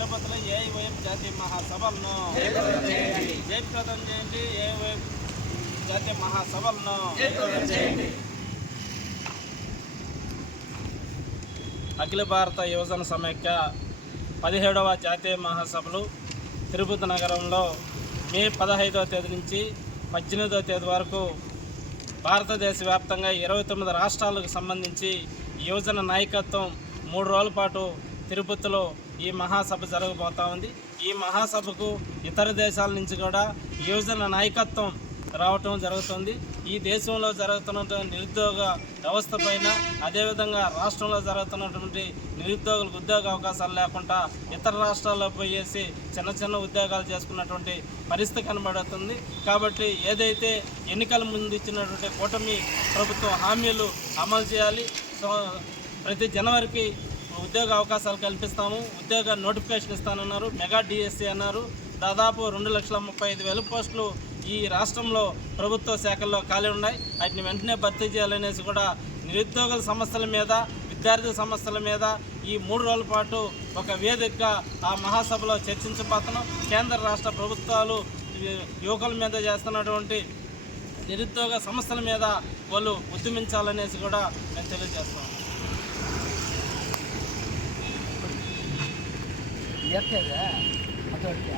తిరుపతిలో ఏఐవైఎం జాతీయ మహాసభలను జయప్రదం చేయండి. ఏఐవైఎం జాతీయ మహాసభలను అఖిల భారత యువజన సమైక్య 17వ జాతీయ మహాసభలు తిరుపతి నగరంలో మే 15వ తేదీ నుంచి 18వ తేదీ వరకు భారతదేశ వ్యాప్తంగా 29 రాష్ట్రాలకు సంబంధించి యువజన నాయకత్వం 3 రోజుల పాటు తిరుపతిలో ఈ మహాసభ జరగబోతా ఉంది. ఈ మహాసభకు ఇతర దేశాల నుంచి కూడా యువజన నాయకత్వం రావటం జరుగుతుంది. ఈ దేశంలో జరుగుతున్నటువంటి నిరుద్యోగ వ్యవస్థ పైన, అదేవిధంగా రాష్ట్రంలో జరుగుతున్నటువంటి నిరుద్యోగులకు ఉద్యోగ అవకాశాలు లేకుండా ఇతర రాష్ట్రాల్లో పోయేసి చిన్న చిన్న ఉద్యోగాలు చేసుకున్నటువంటి పరిస్థితి కనబడుతుంది. కాబట్టి ఏదైతే ఎన్నికల ముందు ఇచ్చినటువంటి కూటమి ప్రభుత్వం హామీలు అమలు చేయాలి. ప్రతి జనవరికి ఉద్యోగ అవకాశాలు కల్పిస్తాము, ఉద్యోగ నోటిఫికేషన్ ఇస్తానన్నారు, మెగా డిఎస్సి అన్నారు. దాదాపు 2,35,000 పోస్టులు ఈ రాష్ట్రంలో ప్రభుత్వ శాఖల్లో ఖాళీ ఉన్నాయి. వాటిని వెంటనే భర్తీ చేయాలనేసి కూడా నిరుద్యోగుల సమస్యల మీద, విద్యార్థి సమస్యల మీద ఈ 3 రోజుల పాటు ఒక వేదికగా ఆ మహాసభలో చర్చించబోతున్నాం. కేంద్ర రాష్ట్ర ప్రభుత్వాలు యువకుల మీద చేస్తున్నటువంటి నిరుద్యోగ సమస్యల మీద వాళ్ళు ఉద్యమించాలనేసి కూడా మేము తెలియజేస్తాం.